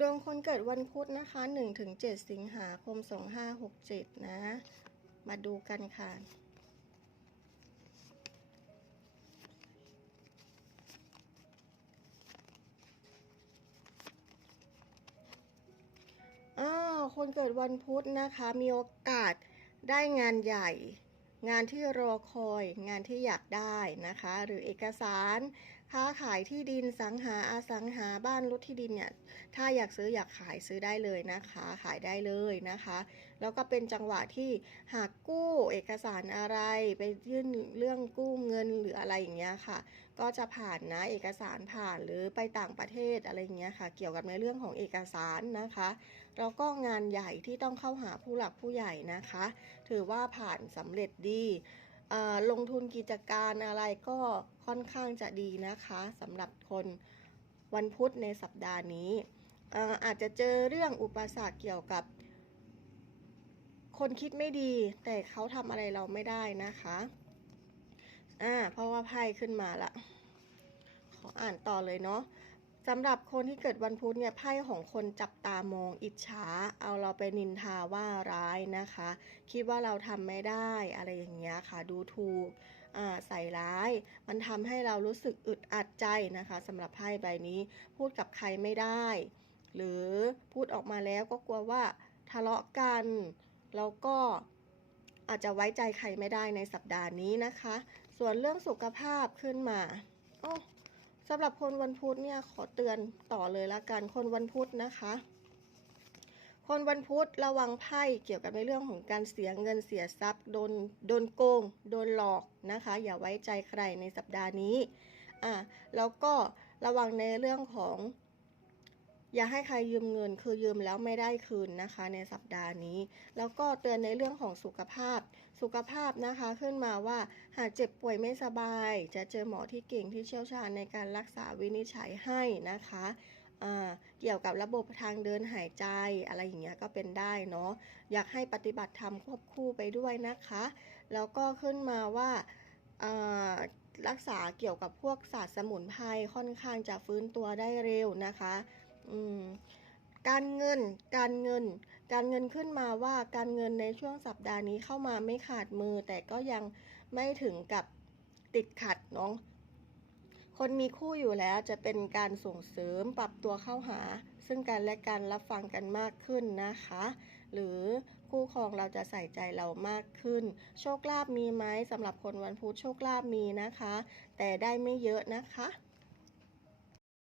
ดวงคนเกิดวันพุธนะคะ 1-7 สิงหาคม 2567 นะ มาดูกันค่ะ อ้าวคนเกิดวันพุธนะคะ มีโอกาสได้งานใหญ่ งานที่รอคอย งานที่อยากได้นะคะ หรือเอกสาร ค้าขายที่ดินสังหาอสังหาบ้านรถที่ดินเนี่ย ถ้าอยากซื้ออยากขายซื้อได้เลยนะคะ ขายได้เลยนะคะ แล้วก็เป็นจังหวะที่หากกู้เอกสารอะไรไปยื่นเรื่องกู้เงินหรืออะไรอย่างเงี้ยค่ะ ก็จะผ่านนะเอกสารผ่านหรือไปต่างประเทศอะไรอย่างเงี้ยค่ะ เกี่ยวกับในเรื่องของเอกสารนะคะ แล้วก็งานใหญ่ที่ต้องเข้าหาผู้หลักผู้ใหญ่นะคะ ถือว่าผ่านสำเร็จดี ลงทุนกิจการอะไรก็ค่อนข้างจะดีนะคะสำหรับคนวันพุธในสัปดาห์นี้เอ่ออาจจะเจอเรื่องอุปสรรคเกี่ยวกับ คนคิดไม่ดี แต่เขาทำอะไรเราไม่ได้นะคะอ่าเพราะว่าไพ่ขึ้นมาละขออ่านต่อเลยเนาะ สำหรับคนที่เกิดวันพุธเนี่ยไพ่ของคนจับตามองอิจฉา เอาเราไปนินทาว่าร้ายนะคะ คิดว่าเราทำไม่ได้อะไรอย่างเงี้ยค่ะ ดูถูกใส่ร้าย มันทำให้เรารู้สึกอึดอัดใจนะคะสำหรับไพ่ใบนี้พูดกับใครไม่ได้ หรือพูดออกมาแล้วก็กลัวว่าทะเลาะกันแล้วก็อาจจะไว้ใจใครไม่ได้ในสัปดาห์นี้นะคะ ส่วนเรื่องสุขภาพขึ้นมาโอ้ สำหรับคนวันพุธเนี่ยขอเตือนต่อเลยละกันคนวันพุธนะคะ คนวันพุธระวังไพ่เกี่ยวกับในเรื่องของการเสียเงินเสียทรัพย์โดนโดนโกง โดนหลอกนะคะ อย่าไว้ใจใครในสัปดาห์นี้อ่าแล้วก็ระวังในเรื่องของ อย่าให้ใครยืมเงินคือยืมแล้วไม่ได้คืนนะคะ ในสัปดาห์นี้ แล้วก็เตือนในเรื่องของสุขภาพ สุขภาพนะคะขึ้นมาว่าหากเจ็บป่วยไม่สบาย จะเจอหมอที่เก่งที่เชี่ยวชาญในการรักษาวินิจฉัยให้นะคะเกี่ยวกับระบบทางเดินหายใจอะไรอย่างเงี้ยก็เป็นได้เนาะอยากให้ปฏิบัติธรรมควบคู่ไปด้วยนะคะ แล้วก็ขึ้นมาว่ารักษาเกี่ยวกับพวกศาสตร์สมุนไพรค่อนข้างจะฟื้นตัวได้เร็วนะคะ อืมการเงิน การเงิน การเงินขึ้นมาว่าการเงินในช่วงสัปดาห์นี้เข้ามาไม่ขาดมือ แต่ก็ยังไม่ถึงกับติดขัดเนาะคนมีคู่อยู่แล้วจะเป็นการส่งเสริมปรับตัวเข้าหา ซึ่งกันและกันรับฟังกันมากขึ้นนะคะ หรือคู่ครองเราจะใส่ใจเรามากขึ้น โชคลาภมีไหมสำหรับคนวันพุธโชคลาภมีนะคะ แต่ได้ไม่เยอะนะคะ